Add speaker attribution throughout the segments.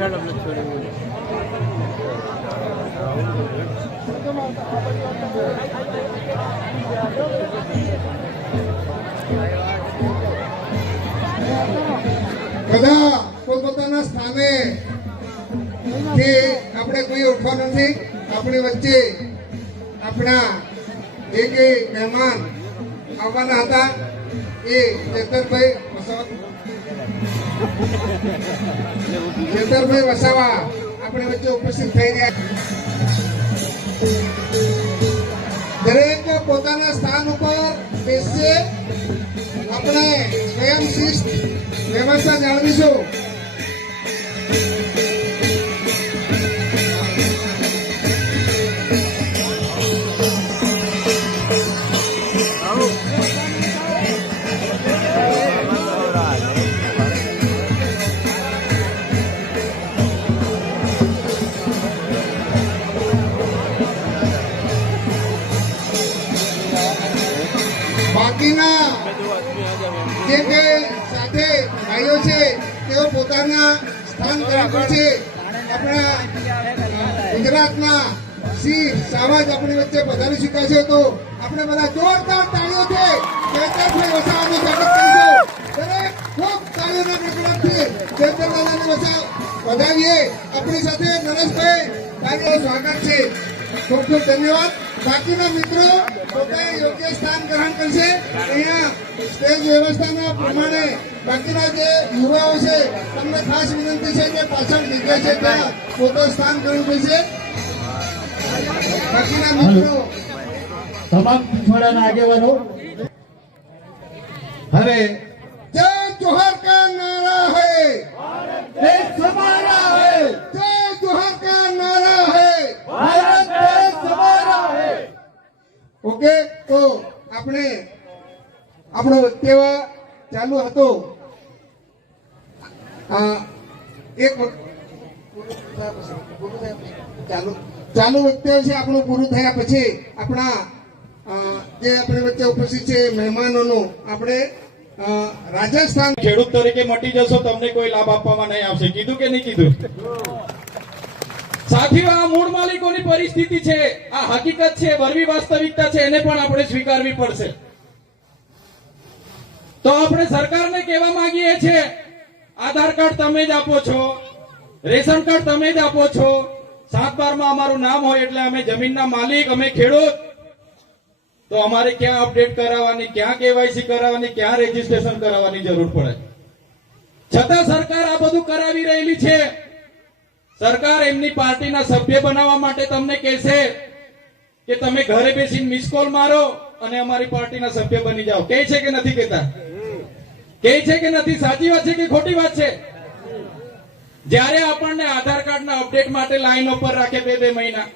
Speaker 1: બધા પોતપોતાના સ્થાને આપણે કોઈ ઉઠવા નથી, આપણી વચ્ચે આપણા જે કે મહેમાન આવવાના હતા. એ ચેતનભાઈ ચેતરભાઈ વસાવા આપણી વચ્ચે ઉપસ્થિત થઈ ગયા દરેક પોતાના સ્થાન ઉપર બેસશે. આપણે સ્વયં શિસ્ત વ્યવસ્થા જાળવીશું. આપણા ગુજરાતના સિંહ સાવજ આપણી વચ્ચે પધારી ચૂક્યા છે. તો આપણે બધા જોરદાર તાળીઓથી ચેતરભાઈ વસાવાનું સ્વાગત કરીશું. દરેક ખૂબ તાળીઓના ગડગડાટથી ચેતરભાઈને વસા વધાવીએ. આપણી સાથે નરેશભાઈ સ્વાગત છે. ખૂબ ખૂબ ધન્યવાદ. બાકીના મિત્રો પોતે યોગ્ય સ્થાન ગ્રહણ કરશે. અહીંયા સ્ટેજ વ્યવસ્થાના પ્રમાણે બાકીના જે યુવાઓ છે તમને ખાસ વિનંતી છે કે પાછળ જગ્યા છે ત્યાં પોતે સ્થાન ગ્રહણ કરશે બાકીના મિત્રો.
Speaker 2: તમામ પીછોડાના આગેવાનો.
Speaker 1: હવે જય જોહર કા નારા હૈ.
Speaker 2: ભારત દેશ હમારા હૈ.
Speaker 1: જય જોહર કા નારા હૈ.
Speaker 2: ભારત
Speaker 1: ઓકે, તો આપણે આપણો તેવા ચાલુ હતો. એક ચાલુ ચાલુ વખતે છે, આપણું પૂરું થયા પછી આપણા જે આપણી વચ્ચે ઉપસ્થિત છે, મહેમાનોનું આપણે રાજસ્થાન
Speaker 3: ખેડૂત તરીકે મટી જશો, તમને કોઈ લાભ આપવામાં નહીં આવશે. કીધું કે નહીં કીધું? સાથીઓ આ મૂળ માલિકોની પરિસ્થિતિ છે, આ હકીકત છે, વરવી વાસ્તવિકતા છે, એને પણ આપણે સ્વીકારવી પડશે. તો આપણે સરકારને કહેવા માંગીએ છીએ આધાર કાર્ડ તમે જ આપો છો, રેશન કાર્ડ તમે જ આપો છો, સાત બારમાં અમારું નામ હોય એટલે અમે જમીનના માલિક, અમે ખેડૂત. તો અમારે ક્યાં અપડેટ કરાવવાની, ક્યાં કેવાયસી કરાવવાની, ક્યાં રજીસ્ટ્રેશન કરાવવાની જરૂર પડે? છતાં સરકાર આ બધું કરાવી રહેલી છે. સરકાર એમની પાર્ટીના સભ્ય બનાવવા માટે તમને કહેશે કે તમે ઘરે બેસીને મિસ કોલ મારો અને અમારી પાર્ટીના સભ્ય બની જાઓ. કે છે કે નથી કહેતા? કે છે કે નથી? સાચી વાત છે કે ખોટી વાત છે? જ્યારે આપણને આધાર કાર્ડના અપડેટ માટે લાઈન ઉપર રાખે બે બે મહિના,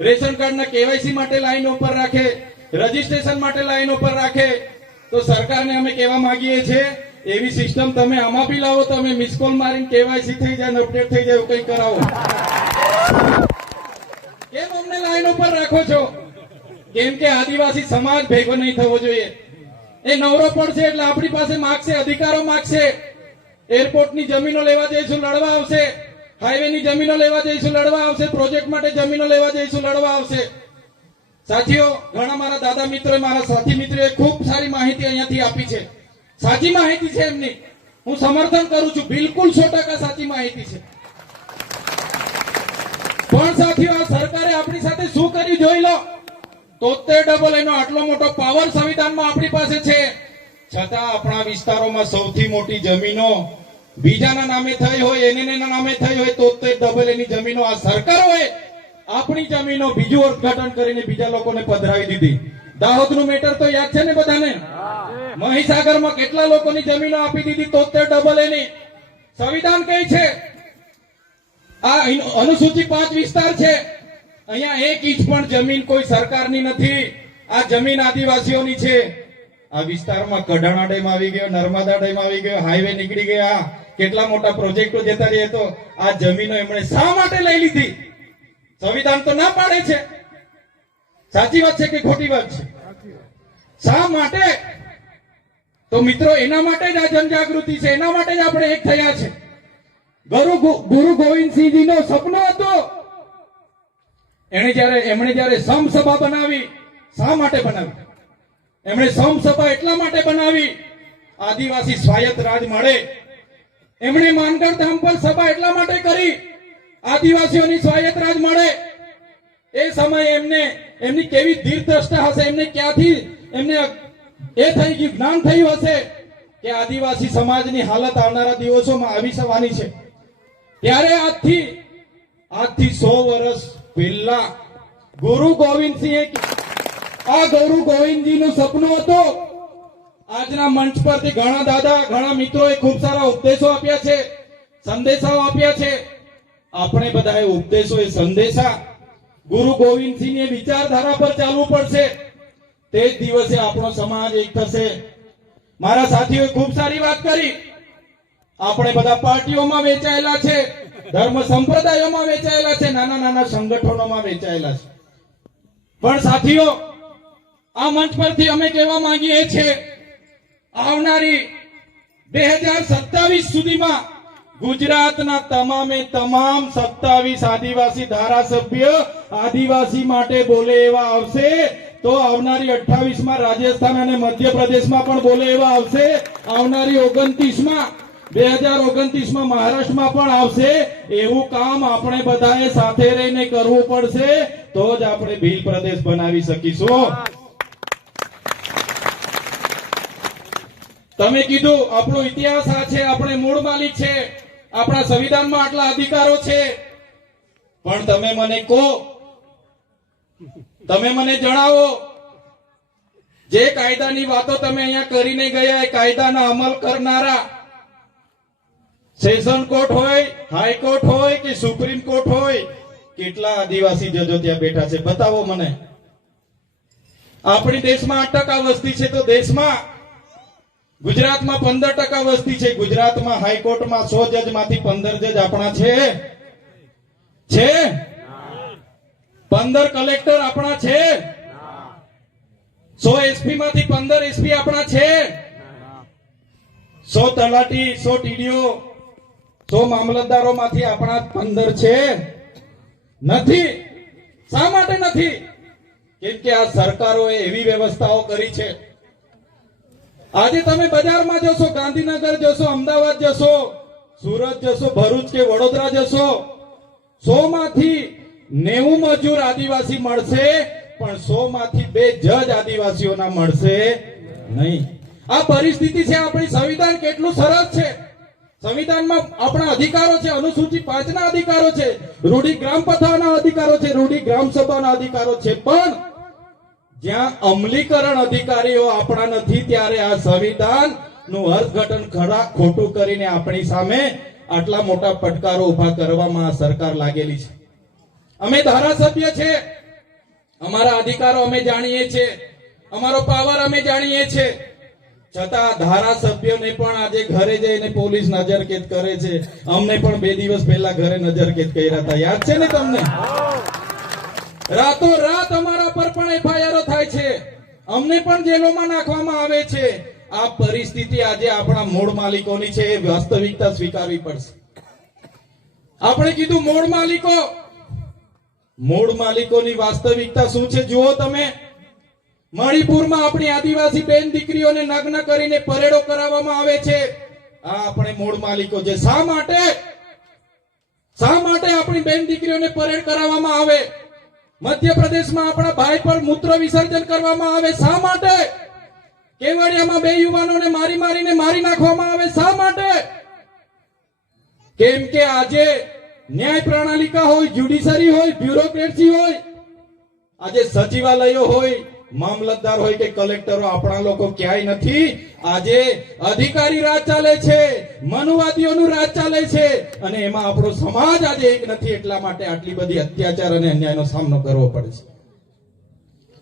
Speaker 3: રેશન કાર્ડના કેવાયસી માટે લાઈન ઉપર રાખે, રજીસ્ટ્રેશન માટે લાઈન ઉપર રાખે, તો સરકારને અમે કહેવા માંગીએ છીએ એવી સિસ્ટમ તમે આમાં બી લાવો, તમે મિસ કોલ મારીને કેવાયસી થઈ જાય અપડેટ થઈ જાય કંઈ કરાવો. કેમ અમને લાઈન ઉપર રાખો છો? કેમ કે આદિવાસી સમાજ ભેગો નહીં થવો જોઈએ. એ નવરો પડશે એટલે આપણી પાસે માગશે અધિકારો માગશે એરપોર્ટની જમીનો લેવા જઈશું, લડવા આવશે. હાઈવેની જમીનો લેવા જઈશું, લડવા આવશે. પ્રોજેક્ટ માટે જમીનો લેવા જઈશું, લડવા આવશે. સાથીઓ, ઘણા મારા દાદા મિત્રોએ, મારા સાથી મિત્રોએ ખૂબ સારી માહિતી અહીંયાથી આપી છે. સાચી માહિતી છે એમની. હું સમર્થન કરું છું. બિલકુલ સો ટકા સાચી માહિતી છે. પણ સાથીઓ, આ સરકારે આપણી સાથે શું કર્યું જોઈ લો. તોતેર ડબલ એનો આટલો મોટો પાવર સંવિધાનમાં આપણી પાસે છે. છતાં આપણા વિસ્તારોમાં સૌથી મોટી જમીનો બીજાના નામે થઈ હોય, એને એના નામે થઈ હોય, તોતેર ડબલ એની જમીનો આ સરકારોએ આપણી જમીનો બીજું અર્થઘટન કરીને બીજા લોકોને પધરાવી દીધી. દાહોદનું મેટર તો યાદ છે ને બધાને? મહીસાગરમાં કેટલા લોકોની જમીનો આપી દીધી તોતેર ડબલ એની? સંવિધાન કઈ છે. આ અનુ- અનુસૂચિ પાંચ વિસ્તાર છે. અહીંયા એક ઇંચ પણ જમીન કોઈ સરકારની નથી. આ જમીન આદિવાસીઓની છે. આ વિસ્તારમાં કઢાણા ડેમ આવી ગયો નર્મદા ડેમ આવી ગયો હાઈવે નીકળી ગયા. કેટલા મોટા પ્રોજેક્ટો જતા રહ્યા તો આ જમીનો એમણે શા માટે લઈ લીધી? સંવિધાન તો ના પાડે છે. સાચી વાત છે કે ખોટી વાત છે? શા માટે? તો મિત્રો, એના માટે જ આ જનજાગૃતિ છે. એના માટે જ આપણે એક થયા છે. ગુરુ ગુરુ ગોવિંદસિંહજીનો સપનો હતો. એને જયારે, એમણે જયારે સમસભા બનાવી, શા માટે બનાવી? એમણે સમસભા એટલા માટે બનાવી, આદિવાસી સ્વાયત્ત રાજ મળે. એમણે માનગઢ ધામ પર સભા એટલા માટે કરી, આદિવાસીઓની સ્વાયત્ત રાજ મળે. એ સમયે એમને એમની કેવી દીર્ઘદ્રષ્ટા હશે? એમને ક્યાંથી એમને એ થઈ ગયું, જ્ઞાન થયું હશે કે આદિવાસી સમાજની હાલત આવનારા દિવસોમાં આવી જવાની છે. ત્યારે આજથી આજથી સો વર્ષ પહેલા ગુરુ ગોવિંદસિંહે આ ગુરુ ગોવિંદજીનું સપનું હતું. આજના મંચ પરથી ઘણા દાદા, ઘણા મિત્રોએ ખૂબ સારા ઉપદેશો આપ્યા છે, સંદેશાઓ આપ્યા છે. આપણે બધાએ ઉપદેશો એ સંદેશા ગુરુ ગોવિંદસિંહની વિચારધારા પર ચાલવું પડશે. તે જ દિવસે આપણો સમાજ એક થશે. મારા સાથીઓએ ખૂબ સારી વાત કરી. આપણે બધા પાર્ટીઓમાં વેચાયેલા છે, ધર્મ સંપ્રદાયોમાં વેચાયેલા છે, નાના નાના સંગઠનોમાં વેચાયેલા છે. પણ સાથીઓ, આ મંચ પરથી અમે કહેવા માંગીએ છીએ, આવનારી બે હજાર સત્તાવીસ સુધીમાં ગુજરાતના તમામે તમામ સત્તાવીસ આદિવાસી ધારાસભ્ય આદિવાસી માટે બોલે એવા આવશે તો આવનારી અઠાવીસમાં રાજસ્થાન અને મધ્યપ્રદેશમાં પણ બોલે એવા આવશે. આવનારી ઓગણત્રીસમાં બે હજાર ઓગણત્રીસમાં મહારાષ્ટ્રમાં પણ આવશે. એવું કામ આપણે બધાએ સાથે રહીને કરવું પડશે તો જ આપણે ભીલ પ્રદેશ બનાવી શકીશું. તમે કીધું આપણો ઇતિહાસ આ છે, આપણે મૂળ માલિક છે. આપણા સંવિધાનમાં આટલા અધિકારો છે. પણ તમે મને કહો, તમે મને જણાવો, જે કાયદાની વાતો તમે અહીંયા કરીને ગયા એ કાયદાના અમલ કરનારા સેશન કોર્ટ હોય હાઈકોર્ટ હોય કે સુપ્રીમ કોર્ટ હોય, કેટલા આદિવાસી જજો ત્યાં બેઠા છે? બતાવો મને. આપણી દેશમાં આઠ ટકા વસ્તી છે તો દેશમાં ગુજરાતમાં પંદર ટકા વસ્તી છે. ગુજરાતમાં હાઈકોર્ટમાં સો જજમાંથી પંદર જજ આપણા છે. છે? પંદર કલેક્ટર આપણા છે? સો એસપી માંથી પંદર એસપી આપણા છે? સો તલાટી, સો ટીડીઓ, સો મામલતદારો માંથી આપણા પંદર છે? નથી. શા માટે નથી? કેમ કે આ સરકારોએ એવી વ્યવસ્થાઓ કરી છે. આજે તમે બજારમાં જશો, ગાંધીનગર જશો, અમદાવાદ જશો, સુરત જશો, ભરૂચ કે વડોદરા જશો સો માંથી નેવું મજૂર આદિવાસી મળશે, પણ સો માંથી બે જજ આદિવાસીઓના મળશે નહીં. આ પરિસ્થિતિ છે, આપણી સંવિધાન કેટલું સરસ છે. સંવિધાનમાં આપણા અધિકારો છે અનુસૂચિ પાંચના અધિકારો છે, રૂઢી ગ્રામ પથાના અધિકારો છે, રૂઢી ગ્રામ સભાના અધિકારો છે, પણ જ્યાં અમલીકરણ અધિકારીઓ આપણા નથી ત્યારે આ સંવિધાનનું અર્થઘટન ખરા ખોટું કરીને આપણી સામે આટલા મોટા પડકારો ઊભા કરવામાં આ સરકાર લાગેલી છે. અમે ધારાસભ્ય છે. અમારા અધિકારો અમે જાણીએ છીએ. અમારો પાવર અમે જાણીએ છીએ. છતાં ધારાસભ્યોને પણ આજે ઘરે જઈને પોલીસ નજરકેદ કરે છે. અમને પણ બે દિવસ પહેલા ઘરે નજરકેદ કર્યા હતા. યાદ છે ને તમને? રાતો રાત અમારા પર પણ એફઆઈઆર અમને પણ જેલોમાં નાખવામાં આવે છે. આ પરિસ્થિતિ આજે આપણા મૂળ માલિકોની છે, એ વાસ્તવિકતા સ્વીકારવી પડશે. આપણે કીધું મૂળ માલિકો. મૂળ માલિકોની વાસ્તવિકતા શું છે? જુઓ તમે. મણિપુરમાં આપણી આદિવાસી બેન દીકરીઓને નગ્ન કરીને પરેડો કરાવવામાં આવે છે. આ આપણે મૂળ માલિકો છે. શા માટે? શા માટે આપણી બેન દીકરીઓને પરેડ કરાવવામાં આવે? મધ્યપ્રદેશમાં આપણા ભાઈ પર મૂત્ર વિસર્જન કરવામાં આવે શા માટે? કેવડિયામાં બે યુવાનોને મારી મારીને મારી નાખવામાં આવે શા માટે? કેમ કે આજે ન્યાય પ્રણાલિકા હોય, જ્યુડિશરી હોય, બ્યુરોક્રેસી હોય, આજે સચિવાલયો હોય મામલતદાર હોય કે કલેક્ટરો, આપણા લોકો ક્યાંય નથી. આજે અધિકારી રાજ ચાલે છે, મનુવાદીઓનું રાજ ચાલે છે, અને એમાં આપણો સમાજ આજે એક નથી, એટલા માટે આટલી બધી અત્યાચાર અને અન્યાયનો સામનો કરવો પડે છે.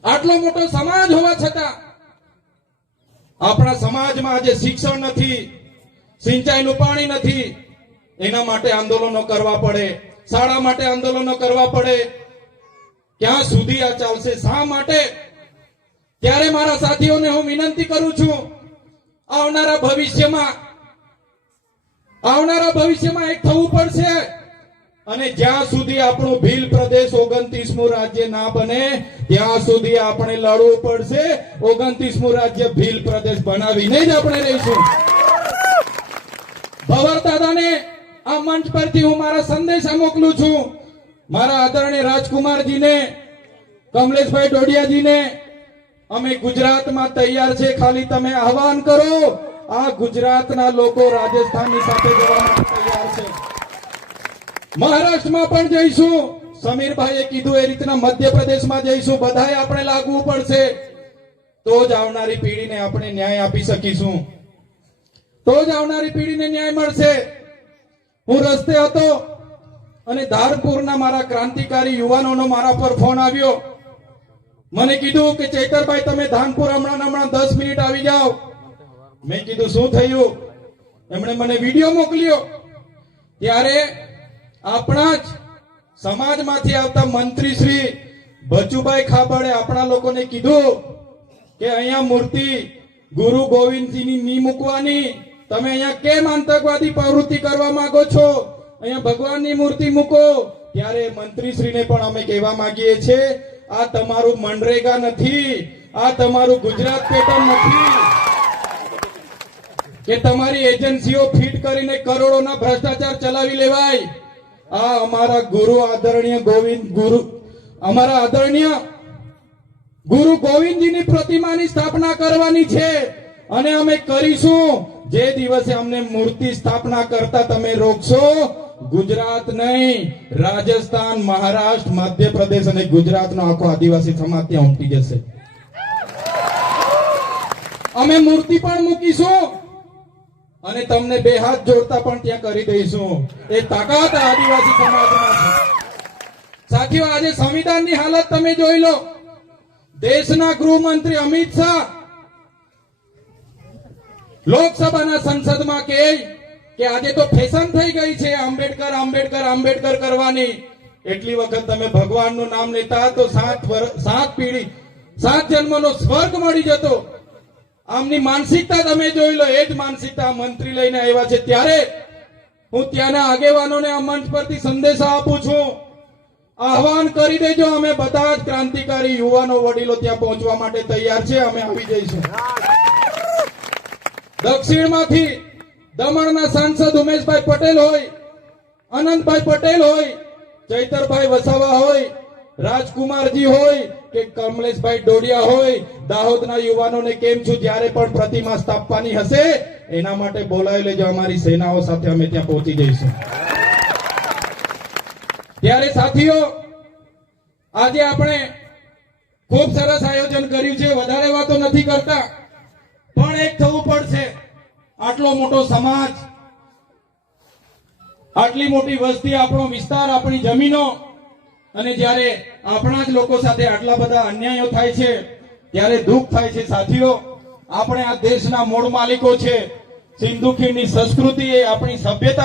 Speaker 3: આટલો મોટો સમાજ હોવા છતાં, આપણા સમાજમાં આજે શિક્ષણ નથી, સિંચાઈનું પાણી નથી, એના માટે આંદોલનો કરવા પડે, શાળા માટે આંદોલનો કરવા પડે. ક્યાં સુધી આ ચાલશે, શા માટે? ત્યારે મારા સાથીઓને હું વિનંતી કરું છું, આવનારા ભવિષ્યમાં આવનારા ભવિષ્યમાં એક થવું પડશે. અને જ્યાં સુધી આપણું ભીલ પ્રદેશ ઓગણત્રીસમું રાજ્ય ના બને, ત્યાં સુધી આપણે લડવું પડશે. ઓગણત્રીસમું રાજ્ય ભીલ પ્રદેશ બનાવીને જ આપણે રહીશું. ભવર દાદાને આ મંચ પરથી હું મારા સંદેશા મોકલું છું. મારા આદરણીય રાજકુમારજીને, કમલેશભાઈ ડોડિયાજીને અમે ગુજરાતમાં તૈયાર છે. ખાલી તમે આહવાન કરો. આ ગુજરાતના લોકો રાજસ્થાનની સાથે જવા તૈયાર છે. મહારાષ્ટ્રમાં પણ જઈશું. સમીરભાઈએ કીધું એ રીતના મધ્યપ્રદેશમાં જઈશું. બધાએ આપણે લાગવું પડશે. તો જ આવનારી પેઢીને આપણે ન્યાય આપી શકીશું. તો જ આવનારી પેઢીને ન્યાય મળશે. હું રસ્તે હતો અને ધારપુરના મારા ક્રાંતિકારી યુવાનોનો મારા પર ફોન આવ્યો. મને કીધું કે ચૈતરભાઈ, તમે ધાનપુર હમણાં હમણાં દસ મિનિટ આવી જાઓ. મેં કીધું, શું થયું? એમણે મને વીડિયો મોકલ્યો. ત્યારે આપણા જ સમાજમાંથી આવતા મંત્રી શ્રી બચુભાઈ ખાબડે આપણા લોકોને કીધું કે અહીંયા મૂર્તિ ગુરુ ગોવિંદજીની ની મૂકવાની. તમે અહીંયા કેમ આતંકવાદી પ્રવૃત્તિ કરવા માંગો છો? અહીંયા ભગવાનની મૂર્તિ મૂકો. ત્યારે મંત્રીશ્રીને પણ અમે કહેવા માંગીએ છીએ આ તમારું મનરેગા નથી. આ તમારું ગુજરાત પેટર્ન નથી. કે તમારી એજન્સીઓ ફીટ કરીને કરોડોના ભ્રષ્ટાચાર ચલાવી લેવાય. આ અમારા ગુરુ આદરણીય ગોવિંદ ગુરુ, અમારા આદરણીય ગુરુ ગોવિંદજીની પ્રતિમાની સ્થાપના કરવાની છે. અને અમે કરીશું. જે દિવસે અમને મૂર્તિ સ્થાપના કરતા તમે રોકશો ગુજરાત નહીં, રાજસ્થાન, મહારાષ્ટ્ર, મધ્યપ્રદેશ અને ગુજરાતનો આખો આદિવાસી સમાજ ત્યાં ઉમટી જશે. અમે મૂર્તિ પણ મૂકીશું અને તમને બે હાથ જોડતા પણ ત્યાં કરી દઈશું. એ તાકાત આદિવાસી સમાજમાં છે. સાથીઓ, આજે સંવિધાનની હાલત તમે જોઈ લો. દેશના ગૃહમંત્રી અમિત શાહ લોકસભાના સંસદમાં કહે કે આજે તો ફેશન થઈ ગઈ છે આંબેડકર આંબેડકર આંબેડકર કરવાની. એટલી વખત તમે ભગવાનનું નામ લેતા તો સાત વર્ષ સાત પેઢી, સાત જન્મનો સ્વર્ગ મળી જતો. આમની માનસિકતા તમે જોઈ લો, એ જ માનસિકતા મંત્રી લઈને આવ્યા છે. ત્યારે હું ત્યાંના આગેવાનોને આ મંચ પરથી સંદેશા આપું છું. આહવાન કરી દેજો, અમે બધા જ ક્રાંતિકારી યુવાનો વડીલો ત્યાં પહોંચવા માટે તૈયાર છે. અમે આવી જઈશું. દક્ષિણમાંથી દમણના સાંસદ ઉમેશભાઈ પટેલ હોય અનંતભાઈ પટેલ હોય, ચૈતરભાઈ વસાવા હોય, રાજકુમારજી હોય કે કમલેશભાઈ ડોડિયા હોય, દાહોદના યુવાનોને કેમ છું, જ્યારે પણ પ્રતિમા સ્થાપવાની હશે, એના માટે બોલાવી લેજો, અમારી સેનાઓ સાથે અમે ત્યાં પહોંચી જઈશું. ત્યારે સાથીઓ, આજે આપણે ખૂબ સરસ આયોજન કર્યું છે, વધારે વાતો નથી કરતા, પણ એક થવું આટલો મોટો સમાજ, આટલી મોટી વસ્તી, આપણો વિસ્તાર, આપણી જમીનો, અને જ્યારે આપણા જ લોકો સાથે આટલા બધા અન્યાયો થાય છે, ત્યારે દુઃખ થાય છે. સાથીઓ, આપણે આ દેશના મૂળ માલિકો છે. સિંધુ ખીણની સંસ્કૃતિ એ આપણી સભ્યતા